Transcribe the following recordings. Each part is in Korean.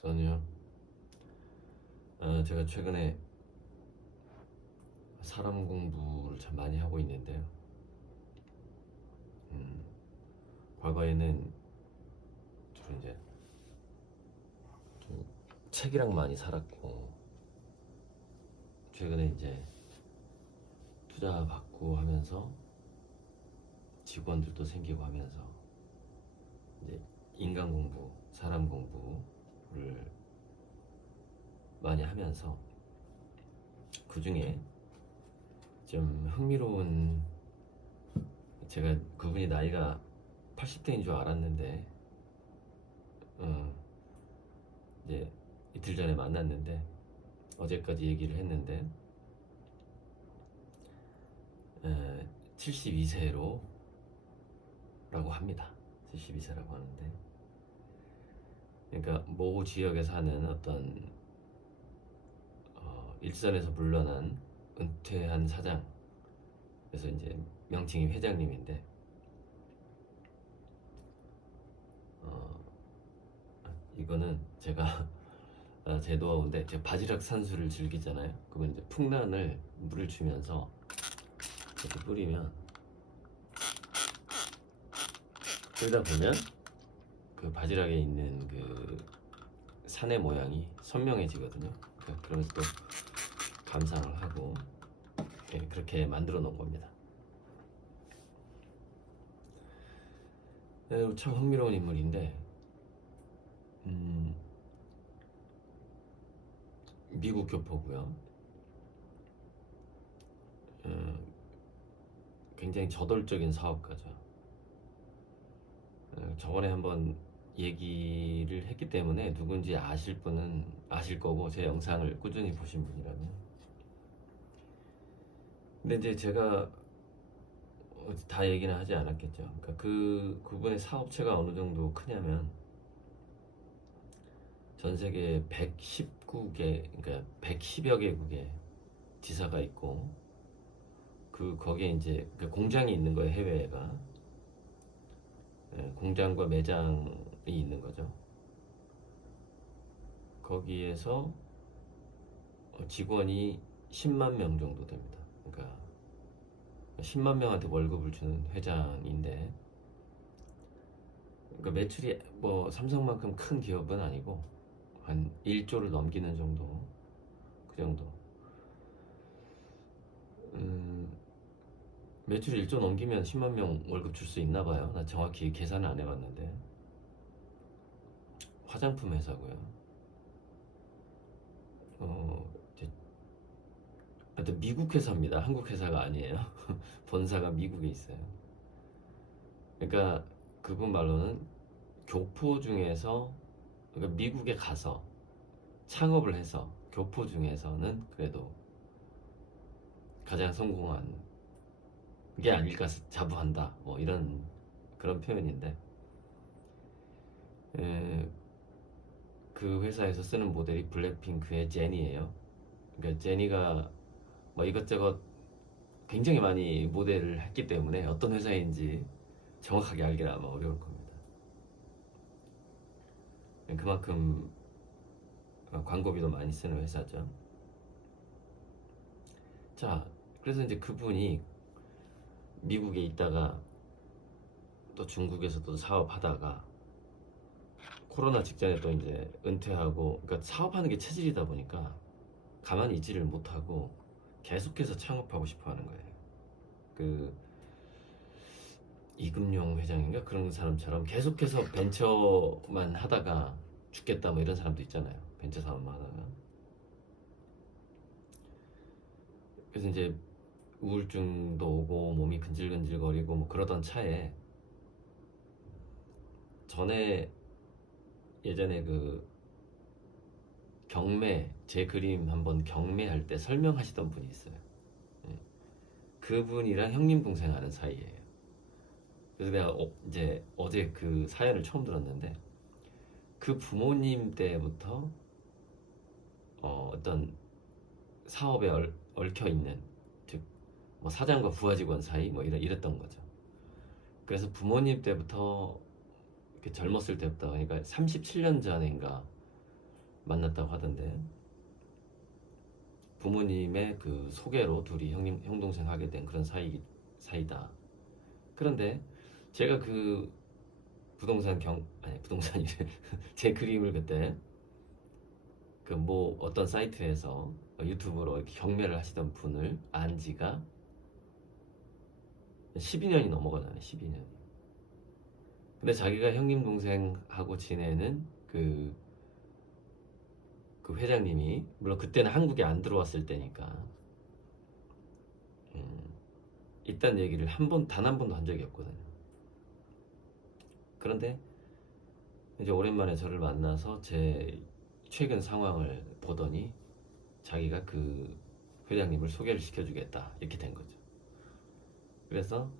선이요. 제가 최근에 사람 공부를 참 많이 하고 있는데요. 음, 과거에는 주로 이제 좀 책이랑 많이 살았고, 최근에 이제 투자 받고 하면서 직원들도 생기고 하면서 이제 인간 공부, 사람 공부를 많이 하면서 그 중에 좀 흥미로운, 제가 그분이 나이가 80대인 줄 알았는데 어, 이제 이틀 전에 만났는데 어제까지 얘기를 했는데 72세로 라고 합니다. 72세라고 하는데, 그러니까 모 지역에 사는 어떤 일선에서 물러난 은퇴한 사장, 그래서 이제 명칭이 회장님인데 어, 이거는 제가 제 노하우인데, 제가 바지락 산수를 즐기잖아요. 그러면 이제 풍란을 물을 주면서 이렇게 뿌리면, 뿌리다 보면 그 바지락에 있는 그 산의 모양이 선명해지거든요. 그러면서 또 감상을 하고, 그렇게 만들어 놓은 겁니다. 참 흥미로운 인물인데, 미국 교포고요. 어, 굉장히 저돌적인 사업가죠. 저번에 한번 얘기를 했기 때문에 누군지 아실 분은 아실 거고, 제 영상을 꾸준히 보신 분이라면. 근데 이제 제가 다 얘기는 하지 않았겠죠. 그러니까 그분의 사업체가 어느 정도 크냐면, 전 세계 119개, 그러니까 110여 개국에 지사가 있고, 거기에 이제 그 공장이 있는 거예요, 해외가. 공장과 매장이 있는 거죠. 거기에서 직원이 10만 명 정도 됩니다. 그러니까 10만 명한테 월급을 주는 회장인데, 그러니까 매출이 뭐 삼성만큼 큰 기업은 아니고 한 1조를 넘기는 정도, 그 정도. 매출이 1조 넘기면 10만 명 월급 줄 수 있나 봐요. 나 정확히 계산을 안 해봤는데. 화장품 회사고요. 이제 하여튼 미국 회사입니다. 한국 회사가 아니에요. 본사가 미국에 있어요. 그러니까 그분 말로는 교포 중에서, 그러니까 미국에 가서 창업을 해서 교포 중에서는 그래도 가장 성공한 게 아닐까 자부한다, 뭐 이런 그런 표현인데, 그 회사에서 쓰는 모델이 블랙핑크의 제니예요. 그러니까 제니가 뭐 이것저것 굉장히 많이 모델을 했기 때문에 어떤 회사인지 정확하게 알기는 아마 어려울 겁니다. 그만큼 광고비도 많이 쓰는 회사죠. 자, 그래서 이제 그분이 미국에 있다가 또 중국에서 또 사업하다가 코로나 직전에 또 이제 은퇴하고, 그러니까 사업하는 게 체질이다 보니까 가만히 있지를 못하고 계속해서 창업하고 싶어 하는 거예요. 그 이금용 회장인가 그런 사람처럼 계속해서 벤처만 하다가 죽겠다, 뭐 이런 사람도 있잖아요. 벤처 사업만 하다가. 그래서 이제 우울증도 오고 몸이 근질근질거리고 뭐 그러던 차에, 전에 예전에 그 경매, 제 그림 한번 경매할 때 설명하시던 분이 있어요. 예. 그분이랑 형님 동생 하는 사이예요. 그래서 내가 이제 어제 그 사연을 처음 들었는데, 그 부모님 때부터 어떤 사업에 얽혀 있는, 즉 뭐 사장과 부하 직원 사이 뭐 이랬던 거죠. 그래서 부모님 때부터, 이렇게 젊었을 때부터, 그러니까 37년 전인가 만났다고 하던데, 부모님의 그 소개로 둘이 형 동생 하게 된 그런 사이다. 그런데 제가 그 부동산이래. 제 그림을 그때 그 뭐 어떤 사이트에서 유튜브로 이렇게 경매를 하시던 분을 안 지가 12년이 넘어가잖아요. 12년이. 근데 자기가 형님 동생하고 지내는 그 회장님이, 물론 그때는 한국에 안 들어왔을 때니까 있다는 얘기를 단 한 번도 한 적이 없거든요. 그런데 이제 오랜만에 저를 만나서 제 최근 상황을 보더니 자기가 그 회장님을 소개를 시켜주겠다 이렇게 된 거죠. 그래서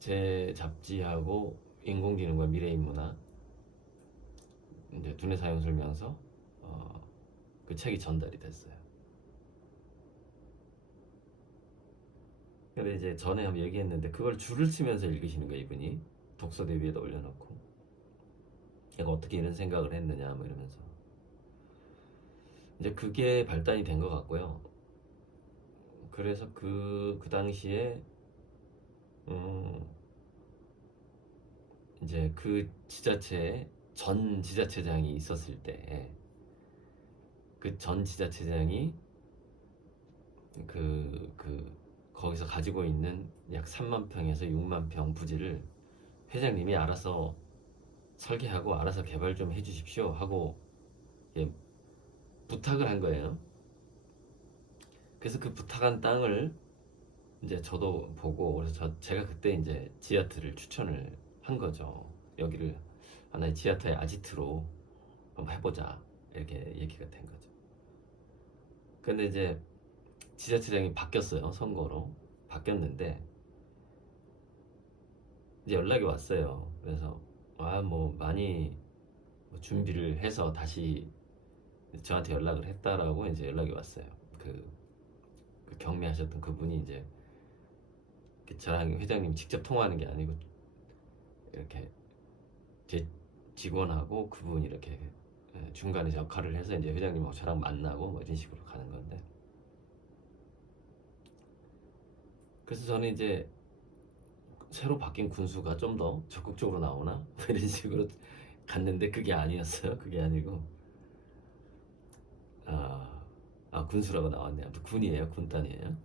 제 잡지하고 인공지능과 미래인문학 이제 두뇌 사용 설명서 그 책이 전달이 됐어요. 근데 이제 전에 한번 얘기했는데 그걸 줄을 치면서 읽으시는 거예요, 이분이. 독서 대비에다 올려놓고. 내가 어떻게 이런 생각을 했느냐 뭐 이러면서. 이제 그게 발단이 된 것 같고요. 그래서 그 당시에 이제 그 지자체에 전 지자체장이 있었을 때 그 전 지자체장이 거기서 가지고 있는 약 3만 평에서 6만 평 부지를 회장님이 알아서 설계하고 알아서 개발 좀 해주십시오 하고 예, 부탁을 한 거예요. 그래서 그 부탁한 땅을 이제 저도 보고, 그래서 제가 그때 이제 지하트를 추천을 한 거죠. 여기를 하나의 지하트의 아지트로 한번 해보자 이렇게 얘기가 된 거죠. 근데 이제 지자체장이 바뀌었어요. 선거로 바뀌었는데 이제 연락이 왔어요. 그래서 뭐 많이 준비를 해서 다시 저한테 연락을 했다라고 이제 연락이 왔어요. 그 경매하셨던 그분이 이제 저랑 회장님 직접 통화하는 게 아니고 이렇게 제 직원하고 그분이 이렇게 중간에 역할을 해서 이제 회장님하고 저랑 만나고 뭐 이런 식으로 가는 건데, 그래서 저는 이제 새로 바뀐 군수가 좀 더 적극적으로 나오나 뭐 이런 식으로 갔는데 그게 아니었어요. 그게 아니고 군수라고 나왔네요. 또 군이에요, 군단이에요.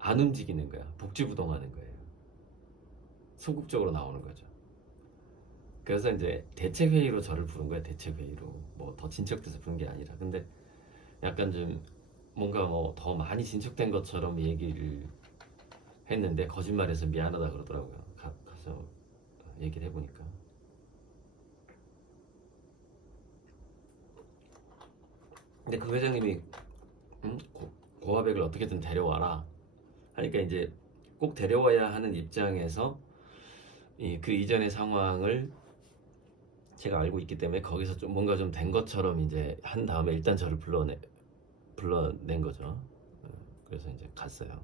안 움직이는 거야. 복지부동하는 거예요. 소극적으로 나오는 거죠. 그래서 이제 대책회의로 저를 부른 거야. 대책회의로 뭐 더 진척돼서 부른 게 아니라. 근데 약간 좀 뭔가 뭐 더 많이 진척된 것처럼 얘기를 했는데 거짓말해서 미안하다 그러더라고요. 가서 얘기를 해보니까. 근데 그 회장님이 고화백을 어떻게든 데려와라 하니까 이제 꼭 데려와야 하는 입장에서 그 이전의 상황을 제가 알고 있기 때문에 거기서 좀 뭔가 좀 된 것처럼 이제 한 다음에 일단 저를 불러낸 거죠. 그래서 이제 갔어요.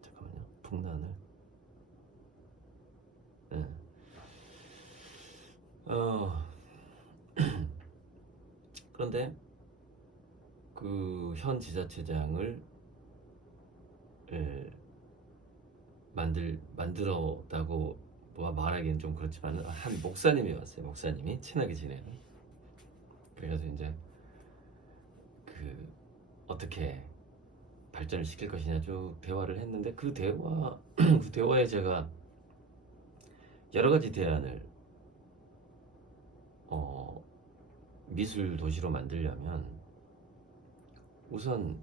잠깐만요. 풍란을. 네. 그런데 그 현 지자체장을 만들었다고 말하기는 좀 그렇지만 한 목사님이 왔어요. 목사님이 친하게 지내는. 그래서 이제 어떻게 발전을 시킬 것이냐 쭉 대화를 했는데 그 대화에 제가 여러 가지 대안을 미술 도시로 만들려면 우선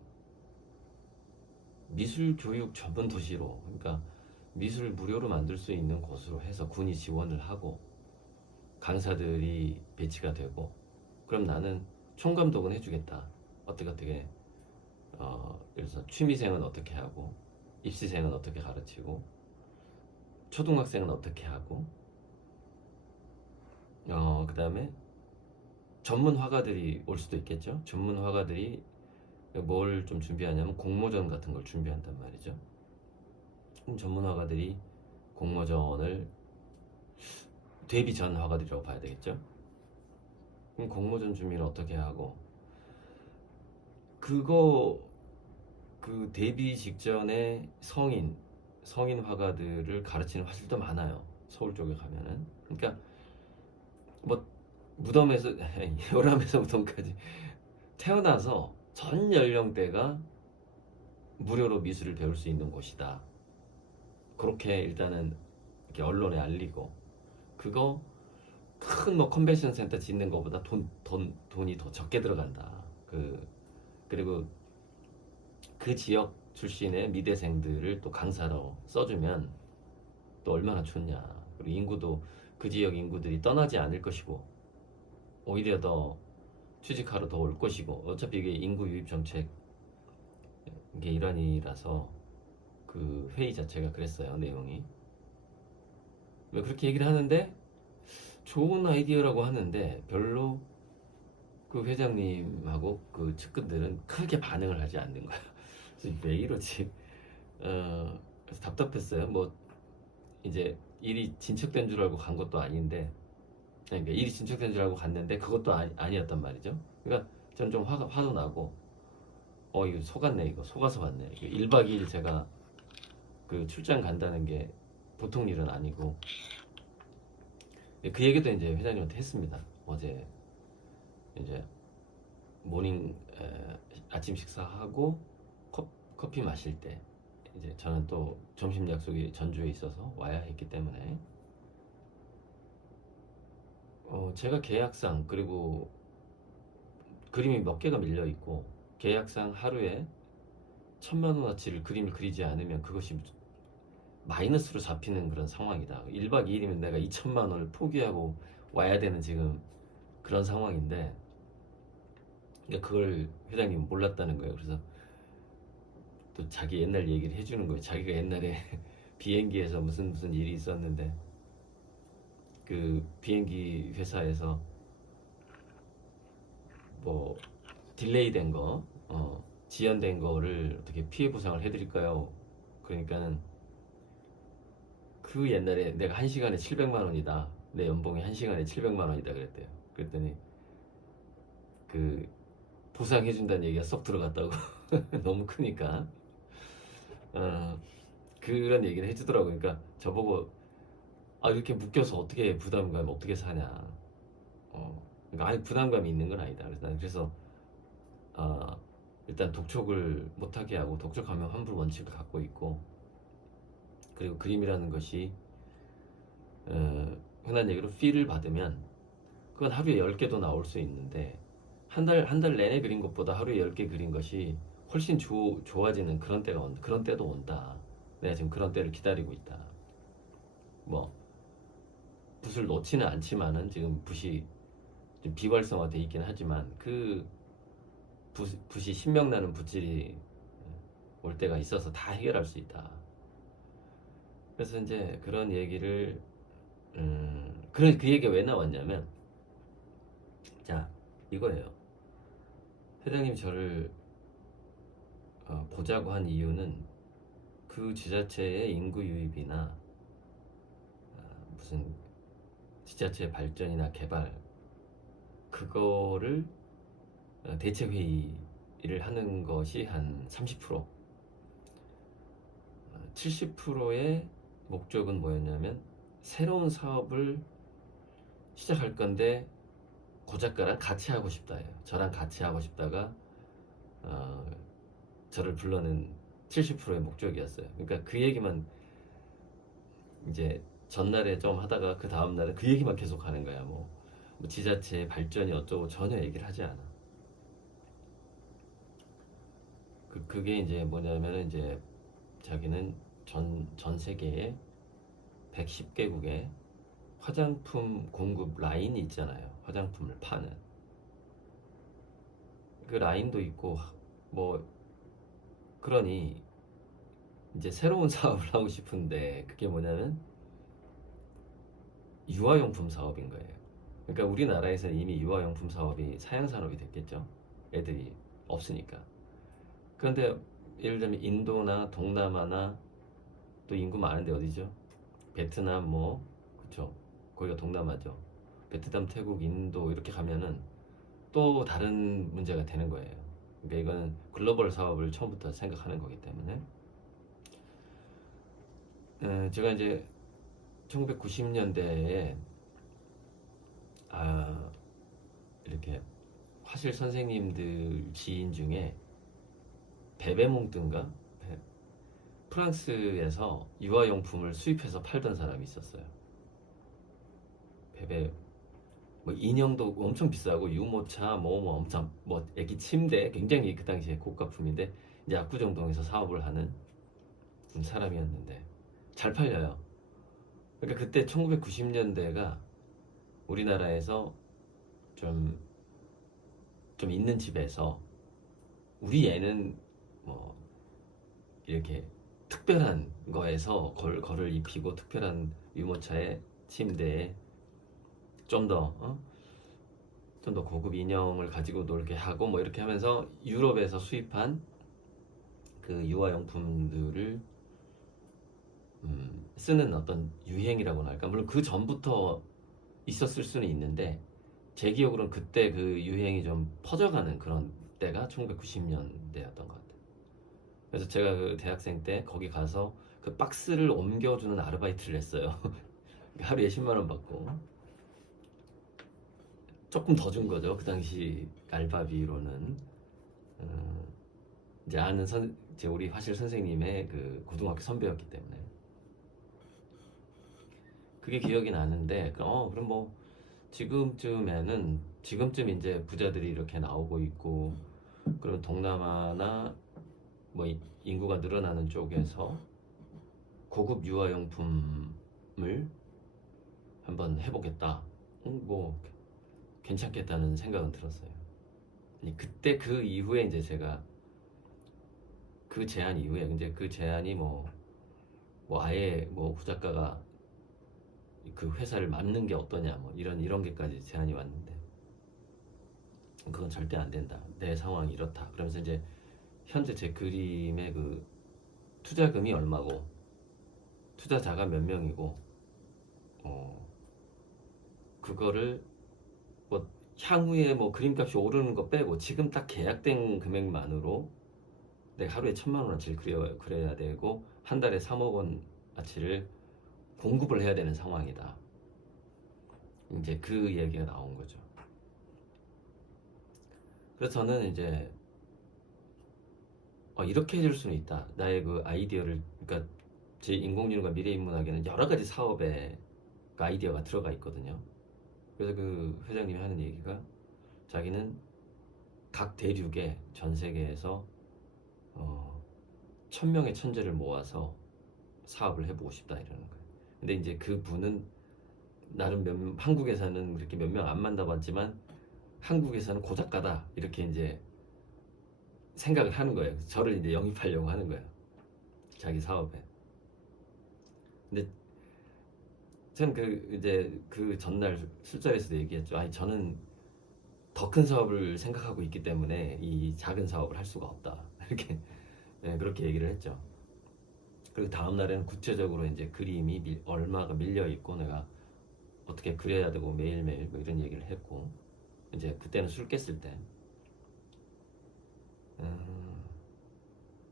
미술 교육 전문 도시로, 그러니까 미술 무료로 만들 수 있는 곳으로 해서 군이 지원을 하고 강사들이 배치가 되고, 그럼 나는 총감독은 해주겠다. 어떻게 예를 들어서 취미생은 어떻게 하고 입시생은 어떻게 가르치고 초등학생은 어떻게 하고 그 다음에 전문 화가들이 올 수도 있겠죠. 전문 화가들이 뭘 좀 준비하냐면 공모전 같은 걸 준비한단 말이죠. 그럼 전문 화가들이 공모전을 데뷔 전 화가들이라고 봐야 되겠죠. 그럼 공모전 준비를 어떻게 하고, 그거 그 데뷔 직전에 성인 화가들을 가르치는 화실도 많아요. 서울 쪽에 가면은. 그러니까 뭐 무덤에서 요람에서 무덤까지 태어나서 전 연령대가 무료로 미술을 배울 수 있는 곳이다. 그렇게 일단은 이렇게 언론에 알리고, 그거 큰 뭐 컨벤션 센터 짓는 것보다 돈이 더 적게 들어간다. 그리고 그 지역 출신의 미대생들을 또 강사로 써주면 또 얼마나 좋냐. 그리고 인구도 그 지역 인구들이 떠나지 않을 것이고, 오히려 더 취직하러 더 올 것이고, 어차피 이게 인구 유입 정책의 일환이라서 그 회의 자체가 그랬어요, 내용이. 왜 그렇게 얘기를 하는데, 좋은 아이디어라고 하는데 별로 그 회장님하고 그 측근들은 크게 반응을 하지 않는 거야. 그래서 왜 이러지? 그래서 답답했어요. 뭐 이제 일이 진척된 줄 알고 간 것도 아닌데, 그러니까 일이 진척된 줄 알고 갔는데 그것도 아니었단 말이죠. 그러니까 저는 좀 화도 나고, 이거 속았네, 이거 속아서 갔네. 이거 1박 2일 제가 그 출장 간다는 게 보통 일은 아니고. 그 얘기도 이제 회장님한테 했습니다. 어제 이제 아침 식사하고 커피 마실 때, 이제 저는 또 점심 약속이 전주에 있어서 와야 했기 때문에, 제가 계약상, 그리고 그림이 몇 개가 밀려 있고, 계약상 하루에 1,000만 원어치를 그림을 그리지 않으면 그것이 마이너스로 잡히는 그런 상황이다. 1박 2일이면 내가 2천만 원을 포기하고 와야 되는 지금 그런 상황인데, 그러니까 그걸 회장님은 몰랐다는 거예요. 그래서 또 자기 옛날 얘기를 해주는 거예요. 자기가 옛날에 비행기에서 무슨 일이 있었는데, 그 비행기 회사에서 뭐 딜레이 된 거, 지연된 거를 어떻게 피해 보상을 해드릴까요? 그러니까는 그 옛날에 내가 1시간에 700만 원이다. 내 연봉이 1시간에 700만 원이다 그랬대요. 그랬더니 그 보상해준다는 얘기가 쏙 들어갔다고. 너무 크니까. 그런 얘기를 해주더라고요. 그러니까 저보고, 이렇게 묶여서 어떻게 부담감 어떻게 사냐. 그러니까 아예 부담감이 있는 건 아니다. 그래서 난 일단 독촉을 못하게 하고, 독촉하면 환불 원칙을 갖고 있고, 그리고 그림이라는 것이 흔한 얘기로 필을 받으면 그건 하루에 10개도 나올 수 있는데, 한 달 내내 그린 것보다 하루에 10개 그린 것이 훨씬 좋아지는 그런 때도 온다. 내가 지금 그런 때를 기다리고 있다. 뭐 붓을 놓지는 않지만은 지금 붓이 좀 비활성화돼 있긴 하지만, 그 붓이 신명나는 붓질이 올 때가 있어서 다 해결할 수 있다. 그래서 이제 그런 얘기를, 그 얘기가 왜 나왔냐면, 자, 이거예요. 회장님이 저를 보자고 한 이유는 그 지자체의 인구 유입이나 무슨 지자체 발전이나 개발, 그거를 대책 회의를 하는 것이 한 30%, 70%의 목적은 뭐였냐면, 새로운 사업을 시작할 건데 고 작가랑 같이 하고 싶다예요. 저랑 같이 하고 싶다가 저를 불러낸 70%의 목적이었어요. 그러니까 그 얘기만 이제 전날에 좀 하다가 그 다음날은 그 얘기만 계속 하는 거야. 뭐 지자체 발전이 어쩌고 전혀 얘기를 하지 않아. 그게 이제 뭐냐면은, 이제 자기는 전 세계에 110개국에 화장품 공급 라인이 있잖아요. 화장품을 파는 그 라인도 있고, 뭐 그러니 이제 새로운 사업을 하고 싶은데, 그게 뭐냐면 유아용품 사업인 거예요. 그러니까 우리나라에서는 이미 유아용품 사업이 사양산업이 됐겠죠. 애들이 없으니까. 그런데 예를 들면 인도나 동남아나 또 인구 많은데 어디죠? 베트남, 뭐 그쵸, 거기가 동남아죠. 베트남, 태국, 인도 이렇게 가면은 또 다른 문제가 되는 거예요. 그러니까 이거는 글로벌 사업을 처음부터 생각하는 거기 때문에 제가 이제 1990년대에 이렇게 화실 선생님들 지인 중에 베베몽뜬가 프랑스에서 유아용품을 수입해서 팔던 사람이 있었어요. 베베 뭐 인형도 엄청 비싸고 유모차 뭐 엄청 뭐 애기 침대 굉장히 그 당시에 고가품인데 이제 압구정동에서 사업을 하는 사람이었는데 잘 팔려요. 그러니까 그때 1990년대가 우리나라에서 좀, 좀 있는 집에서 우리 애는 뭐 이렇게 특별한 거에서 걸을 입히고 특별한 유모차에 침대에 좀 더 고급 인형을 가지고 놀게 하고 뭐 이렇게 하면서 유럽에서 수입한 그 유아용품들을 쓰는 어떤 유행이라고나 할까. 물론 그 전부터 있었을 수는 있는데 제 기억으로는 그때 그 유행이 좀 퍼져가는 그런 때가 1990년대였던 것 같아요. 그래서 제가 그 대학생 때 거기 가서 그 박스를 옮겨주는 아르바이트를 했어요. 하루에 10만 원 받고 조금 더 준 거죠. 그 당시 알바비로는 이제 이제 우리 화실 선생님의 그 고등학교 선배였기 때문에 그게 기억이 나는데 그럼 뭐 지금쯤 이제 부자들이 이렇게 나오고 있고 그럼 동남아나 뭐 인구가 늘어나는 쪽에서 고급 유아용품을 한번 해보겠다. 뭐 괜찮겠다는 생각은 들었어요. 그때 그 이후에 이제 제가 그 제안 이후에 이제 그 제안이 뭐 아예 뭐 부작가가 그 회사를 맡는 게 어떠냐 뭐 이런 게까지 제안이 왔는데 그건 절대 안 된다. 내 상황이 이렇다. 그러면서 이제 현재 제 그림의 그 투자금이 얼마고 투자자가 몇 명이고 그거를 뭐 향후에 뭐 그림값이 오르는 거 빼고 지금 딱 계약된 금액만으로 내가 하루에 1,000만 원어치를 그려야 되고 한 달에 3억 원어치를 공급을 해야 되는 상황이다. 이제 그 얘기가 나온 거죠. 그래서 저는 이제 이렇게 해줄 수는 있다. 나의 그 아이디어를 그러니까 제 인공지능과 미래인문학에는 여러 가지 사업에 그 아이디어가 들어가 있거든요. 그래서 그 회장님이 하는 얘기가 자기는 각 대륙에 전 세계에서 1,000명의 천재를 모아서 사업을 해보고 싶다 이러는 거예요. 근데 이제 그 분은 나름 한국에서는 그렇게 몇 명 안 만나봤지만 한국에서는 고작가다 이렇게 이제 생각을 하는 거예요. 저를 이제 영입하려고 하는 거예요. 자기 사업에. 근데 저는 이제 그 전날 술자리에서도 얘기했죠. 아니 저는 더 큰 사업을 생각하고 있기 때문에 이 작은 사업을 할 수가 없다. 이렇게 네, 그렇게 얘기를 했죠. 그리고 다음 날에는 구체적으로 이제 그림이 얼마가 밀려 있고 내가 어떻게 그려야 되고 매일매일 뭐 이런 얘기를 했고 이제 그때는 술 깼을 때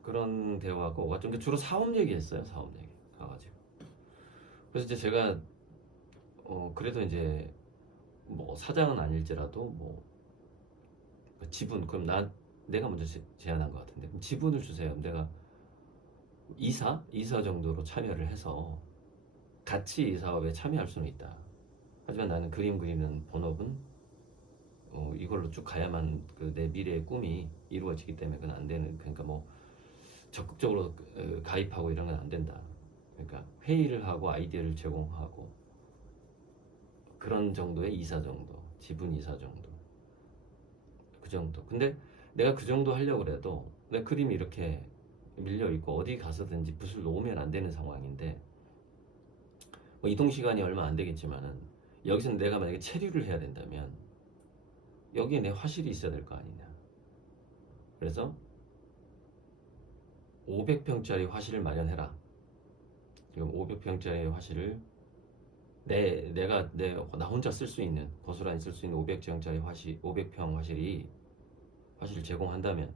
그런 대화하고 왔죠. 근데 주로 사업 얘기했어요. 사업 얘기 가가지고. 그래서 이제 제가 그래도 이제 뭐 사장은 아닐지라도 뭐 지분 그럼 내가 먼저 제안한 것 같은데 그럼 지분을 주세요. 내가 이사 정도로 참여를 해서 같이 이 사업에 참여할 수는 있다. 하지만 나는 그림 그리는 본업은 이걸로 쭉 가야만 그 내 미래의 꿈이 이루어지기 때문에 그건 안 되는 그러니까 뭐 적극적으로 가입하고 이런 건 안 된다. 그러니까 회의를 하고 아이디어를 제공하고 그런 정도의 이사 정도, 지분 이사 정도, 그 정도. 근데 내가 그 정도 하려고 그래도 내 그림이 이렇게 밀려 있고 어디 가서든지 붓을 놓으면 안 되는 상황인데 뭐 이동 시간이 얼마 안 되겠지만은 여기서 내가 만약에 체류를 해야 된다면 여기에 내 화실이 있어야 될 거 아니냐. 그래서 500평짜리 화실을 마련해라. 지금 500평짜리 화실을 나 혼자 쓸 수 있는 고스란히 쓸 수 있는 500제곱짜리 화실 500평 화실을 제공한다면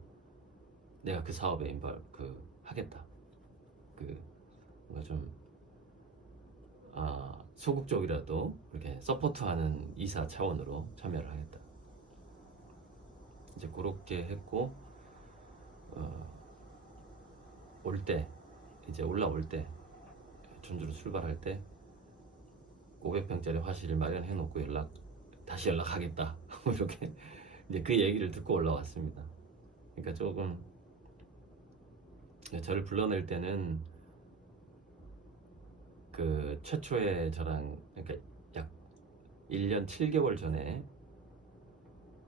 내가 그 사업에 하겠다. 그 뭔가 좀 소극적이라도 그렇게 서포트하는 이사 차원으로 참여를 하겠다. 이제 그렇게 했고 올 때 이제 올라올 때 전주로 출발할 때 500평짜리 화실을 마련해 놓고 다시 연락하겠다. 이렇게 이제 그 얘기를 듣고 올라왔습니다. 그러니까 조금 저를 불러낼 때는 그 최초에 저랑 그러니까 약 1년 7개월 전에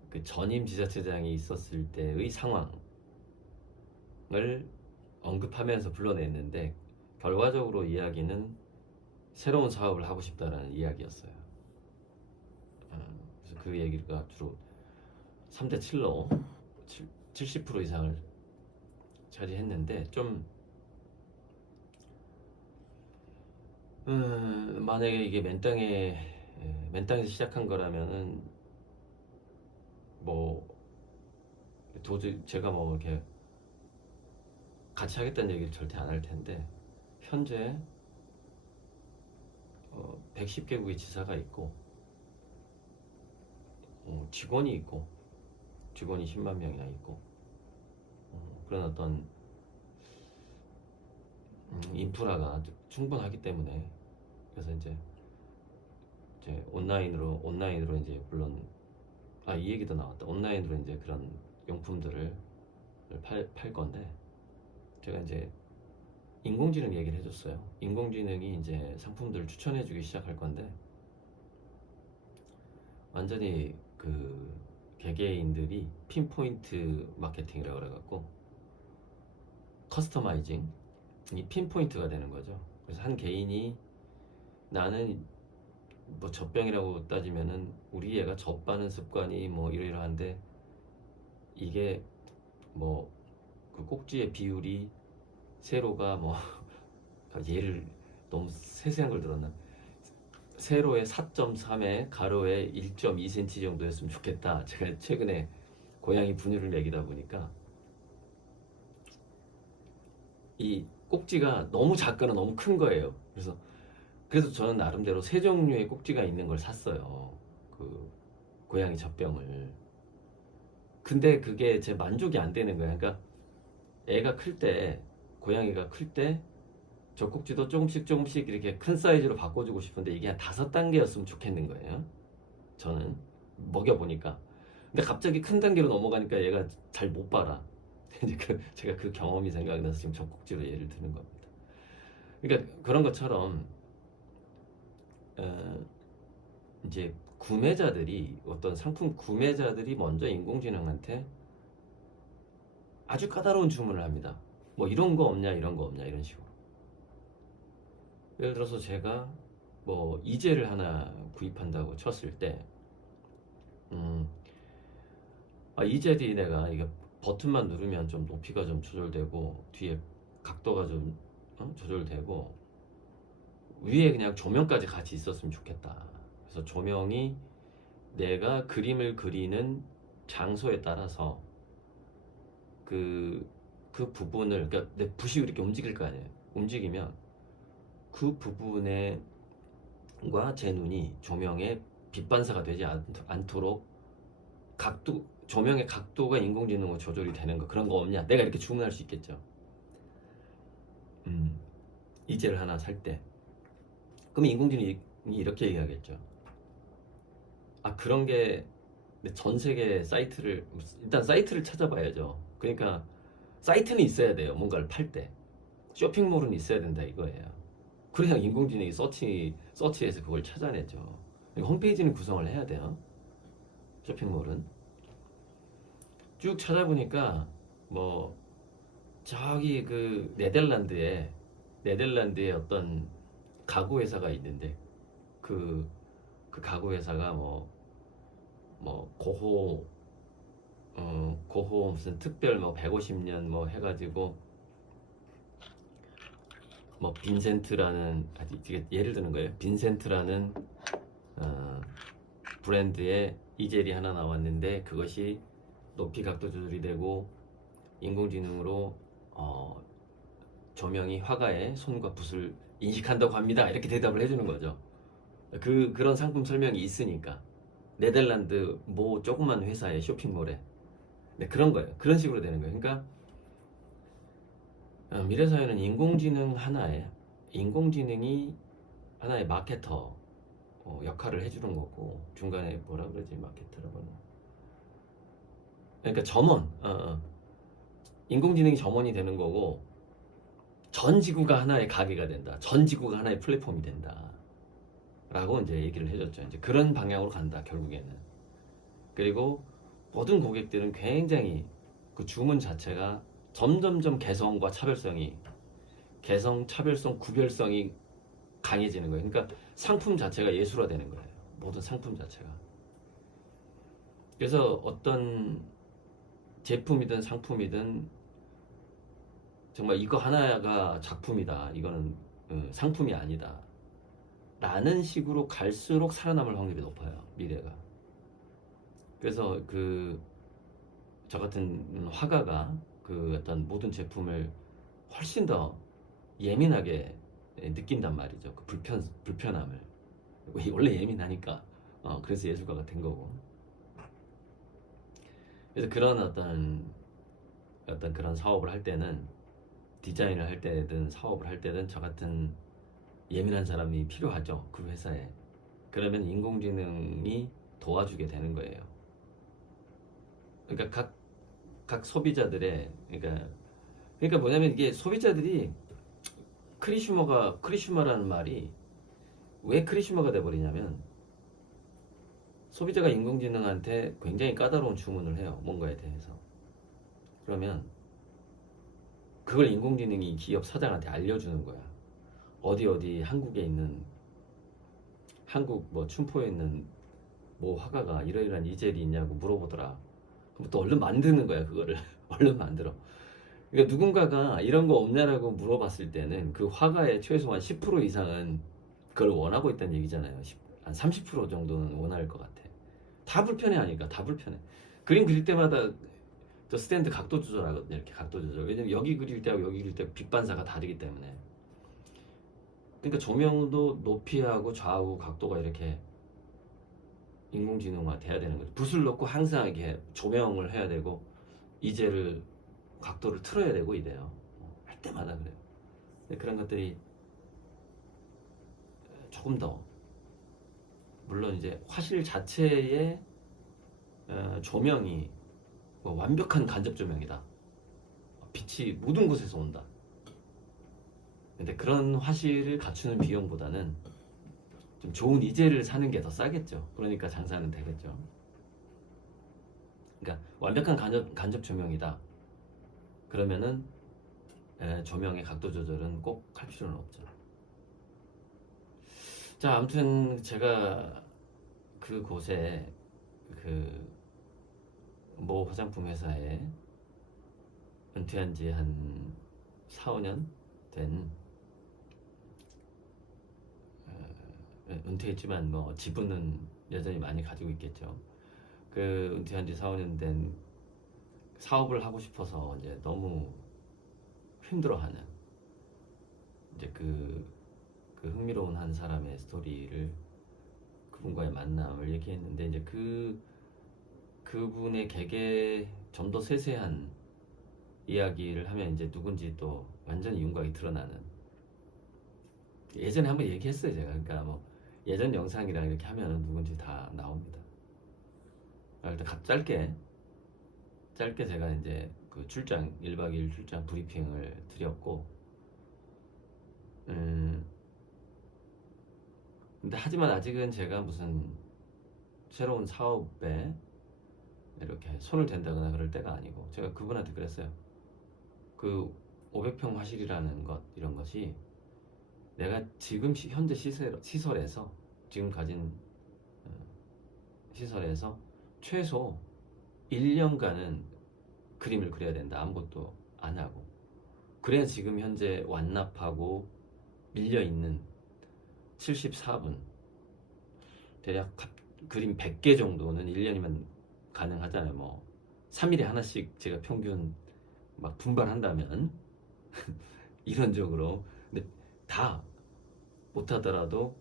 그 전임 지자체장이 있었을 때의 상황을 언급하면서 불러냈는데 결과적으로 이야기는 새로운 사업을 하고 싶다라는 이야기였어요. 그래서 그 얘기가 주로 3대 7로 70% 이상을 차지했는데 좀 만약에 이게 맨땅에서 시작한 거라면은 뭐 도저히 제가 뭐 이렇게 같이 하겠다는 얘기를 절대 안 할 텐데 현재 110개국의 지사가 있고 직원이 10만 명이나 있고 그런 어떤 인프라가 충분하기 때문에 그래서 이제 온라인으로 이제 물론 이 얘기도 나왔다. 온라인으로 이제 그런 용품들을 팔 건데 제가 이제 인공지능 얘기를 해줬어요. 인공지능이 이제 상품들을 추천해주기 시작할 건데 완전히 그 개개인들이 핀포인트 마케팅이라고 그래갖고 커스터마이징 이 핀포인트가 되는 거죠. 그래서 한 개인이 나는 뭐 젖병이라고 따지면은 우리 애가 젖바는 습관이 뭐 이러이러한데 이게 뭐 그 꼭지의 비율이 세로가 뭐 예를 너무 세세한 걸 들었나? 세로의 4.3에 가로의 1.2cm 정도였으면 좋겠다. 제가 최근에 고양이 분유를 먹이다 보니까 이 꼭지가 너무 작거나 너무 큰 거예요. 그래서 저는 나름대로 세 종류의 꼭지가 있는 걸 샀어요. 그 고양이 젖병을. 근데 그게 제 만족이 안 되는 거야. 그러니까 고양이가 클 때 젖꼭지도 조금씩 이렇게 큰 사이즈로 바꿔주고 싶은데 이게 한 5단계였으면 좋겠는 거예요. 저는 먹여보니까. 근데 갑자기 큰 단계로 넘어가니까 얘가 잘 못 빨아. 이제 제가 그 경험이 생각나서 지금 젖꼭지로 예를 드는 겁니다. 그러니까 그런 것처럼 이제 어떤 상품 구매자들이 먼저 인공지능한테 아주 까다로운 주문을 합니다. 뭐 이런 거 없냐 이런 식으로. 예를 들어서 제가 뭐 이젤을 하나 구입한다고 쳤을 때 이젤이 내가 이게 버튼만 누르면 좀 높이가 좀 조절되고 뒤에 각도가 좀 조절되고 위에 그냥 조명까지 같이 있었으면 좋겠다. 그래서 조명이 내가 그림을 그리는 장소에 따라서 그 부분을 그러니까 내 붓이 이렇게 움직일 거 아니에요. 움직이면 그 부분과 제 눈이 조명에 빛반사가 되지 않도록 조명의 각도가 인공지능으로 조절이 되는 거 그런 거 없냐? 내가 이렇게 주문할 수 있겠죠. 이젤을 하나 살 때 그럼 인공지능이 이렇게 얘기하겠죠. 그런 게 전 세계 일단 사이트를 찾아봐야죠. 그러니까 사이트는 있어야 돼요. 뭔가를 팔 때 쇼핑몰은 있어야 된다 이거예요. 그래야 인공지능이 서치해서 그걸 찾아내죠. 홈페이지는 구성을 해야 돼요. 쇼핑몰은 쭉 찾아보니까 뭐 저기 그 네덜란드에 어떤 가구 회사가 있는데 그 가구 회사가 뭐 고호 무슨 특별 뭐 150년 뭐 해가지고 뭐 빈센트라는 이게 예를 드는 거예요. 빈센트라는 브랜드의 이젤이 하나 나왔는데 그것이 높이 각도 조절이 되고 인공지능으로 조명이 화가의 손과 붓을 인식한다고 합니다. 이렇게 대답을 해주는 거죠. 그런 상품 설명이 있으니까 네덜란드 뭐 조그만 회사의 쇼핑몰에 네, 그런 거예요. 그런 식으로 되는 거예요. 그러니까 미래사회는 인공지능이 하나의 마케터 역할을 해주는 거고 중간에 뭐라 그러지 마케터라고 하나 그러니까 점원 인공지능이 점원이 되는 거고 전 지구가 하나의 가게가 된다. 전 지구가 하나의 플랫폼이 된다. 라고 이제 얘기를 해줬죠. 이제 그런 방향으로 간다, 결국에는. 그리고 모든 고객들은 굉장히 그 주문 자체가 점점점 개성, 차별성, 구별성이 강해지는 거예요. 그러니까 상품 자체가 예술화되는 거예요. 모든 상품 자체가. 그래서 어떤 제품이든 상품이든 정말 이거 하나가 작품이다. 이거는 상품이 아니다. 라는 식으로 갈수록 살아남을 확률이 높아요. 미래가. 그래서 저 같은 화가가 그 어떤 모든 제품을 훨씬 더 예민하게 느낀단 말이죠. 그 불편함을. 원래 예민하니까. 그래서 예술가가 된 거고. 그래서 그런 어떤 그런 사업을 할 때는 디자인을 할 때든 사업을 할 때든 저 같은 예민한 사람이 필요하죠. 그 회사에. 그러면 인공지능이 도와주게 되는 거예요. 그러니까 각 소비자들의 그러니까 뭐냐면 이게 소비자들이 크리슈머라는 말이 왜 크리슈머가 돼버리냐면 소비자가 인공지능한테 굉장히 까다로운 주문을 해요. 뭔가에 대해서. 그러면 그걸 인공지능이 기업 사장한테 알려주는 거야. 어디 한국에 있는 한국 뭐 춘포에 있는 뭐 화가가 이러이러한 이젤이 있냐고 물어보더라. 그럼 또 얼른 만드는 거야 그거를. 얼른 만들어. 그러니까 누군가가 이런 거 없냐라고 물어봤을 때는 그 화가의 최소한 10% 이상은 그걸 원하고 있다는 얘기잖아요. 한 30% 정도는 원할 것 같아. 다 불편해 하니까 다 불편해. 그림 그릴 때마다 저 스탠드 각도 조절하거든요. 이렇게 각도 조절. 왜냐면 여기 그릴 때하고 여기 그릴 때 빛 반사가 다르기 때문에. 그러니까 조명도 높이하고 좌우 각도가 이렇게 인공지능화 돼야 되는 거죠. 붓을 넣고 항상 이렇게 조명을 해야 되고 이젤을 각도를 틀어야 되고 이래요. 할 때마다 그래요. 그런 것들이 조금 더 물론 이제 화실 자체의 조명이 뭐 완벽한 간접 조명이다. 빛이 모든 곳에서 온다. 근데 그런 화실을 갖추는 비용보다는 좀 좋은 이젤을 사는 게 더 싸겠죠. 그러니까 장사는 되겠죠. 그러니까 완벽한 간접 조명이다. 그러면은 조명의 각도 조절은 꼭 할 필요는 없죠. 자, 아무튼 제가 그곳에 모 화장품 회사에 은퇴한 지 한 4, 5년 된 은퇴했지만 뭐 지분은 여전히 많이 가지고 있겠죠. 그 은퇴한 지 4, 5년 된 사업을 하고 싶어서 이제 너무 힘들어하는 이제 그 흥미로운 한 사람의 스토리를 그분과의 만남을 얘기했는데 이제 그분의 개개 좀 더 세세한 이야기를 하면 이제 누군지 또 완전히 윤곽이 드러나는 예전에 한번 얘기했어요 제가. 그러니까 뭐 예전 영상이랑 이렇게 하면은 누군지 다 나옵니다. 일단 짧게 제가 이제 그 출장 1박 2일 출장 브리핑을 드렸고 근데 하지만 아직은 제가 무슨 새로운 사업에 이렇게 손을 댄다거나 그럴 때가 아니고 제가 그분한테 그랬어요. 그 500평 화실이라는 것 이런 것이 내가 지금 현재 시설에서 지금 가진 시설에서 최소 1년간은 그림을 그려야 된다. 아무것도 안 하고. 그래야 지금 현재 완납하고 밀려 있는 74분, 대략 그림 100개 정도는 1년이면 가능하잖아요. 뭐 3일에 하나씩 제가 평균 막 분발한다면 이론적으로. 근데 다 못하더라도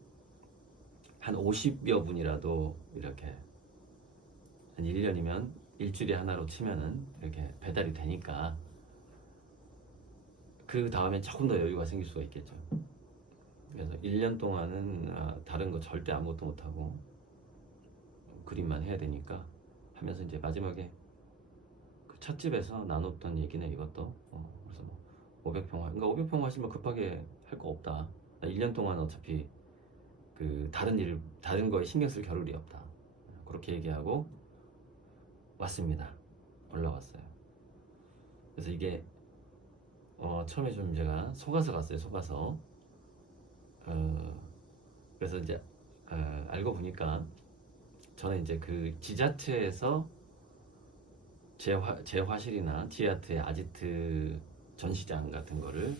한 50여 분이라도 이렇게 한 1년이면 일주일에 하나로 치면은 이렇게 배달이 되니까 그 다음에 조금 더 여유가 생길 수가 있겠죠. 그래서 1년 동안은 다른 거 절대 아무것도 못하고 그림만 해야 되니까 하면서 이제 마지막에 그 찻집에서 나눴던 얘기는 이것도 그래서 뭐 500평 그러니까 500평 하시면 급하게 할 거 없다. 나 1년 동안 어차피 그 다른 거에 신경 쓸 겨를이 없다. 그렇게 얘기하고 왔습니다. 올라왔어요. 그래서 이게 처음에 좀 제가 속아서 갔어요. 속아서. 그래서 이제 알고 보니까 저는 이제 그 지자체에서 제 화실이나 지하트의 아지트 전시장 같은 거를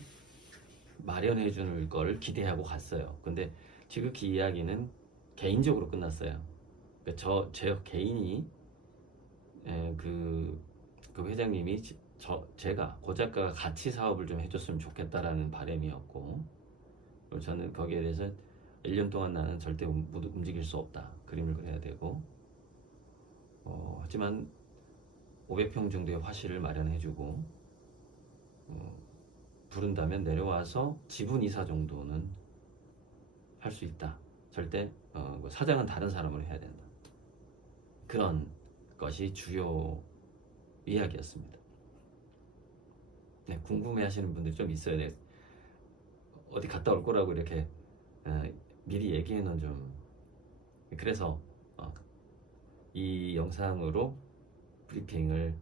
마련해 줄 거를 기대하고 갔어요. 근데 지극히 이야기는 개인적으로 끝났어요. 그러니까 제 개인이 그 회장님이 제가 고 작가가 같이 사업을 좀 해줬으면 좋겠다라는 바람이었고, 그리고 저는 거기에 대해서 1년 동안 나는 절대 움직일 수 없다. 그림을 그려야 되고, 하지만 500평 정도의 화실을 마련해주고, 부른다면 내려와서 지분 이사 정도는 할 수 있다. 절대 뭐 사장은 다른 사람으로 해야 된다. 그런 것이 주요 이야기였습니다. 네, 궁금해하시는 분들이 좀 있어야 돼. 어디 갔다 올 거라고 이렇게 미리 얘기해놓은 좀. 그래서 이 영상으로 브리핑을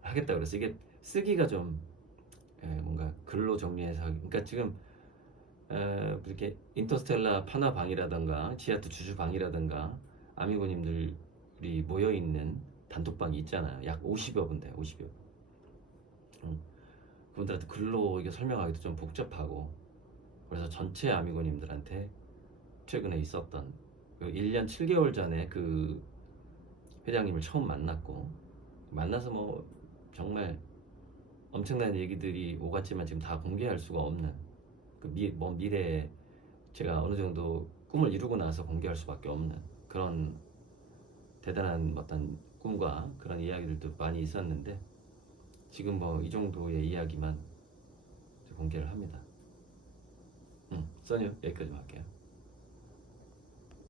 하겠다 그래서 이게 쓰기가 좀 뭔가 글로 정리해서, 그러니까 지금 이렇게 인터스텔라 파나방이라든가 지하트 주주방이라든가 아미고님들이 모여있는 단톡방이 있잖아요. 약 50여 군데, 50여. 그분들한테 글로 이게 설명하기도 좀 복잡하고, 그래서 전체 아미고님들한테 최근에 있었던 그 1년 7개월 전에 그 회장님을 처음 만나서 뭐 정말 엄청난 얘기들이 오갔지만 지금 다 공개할 수가 없는 그 먼 미래에 제가 어느 정도 꿈을 이루고 나서 공개할 수밖에 없는 그런 대단한 어떤 꿈과 그런 이야기들도 많이 있었는데, 지금 뭐 이 정도의 이야기만 공개를 합니다. 써니요? 여기까지 할게요.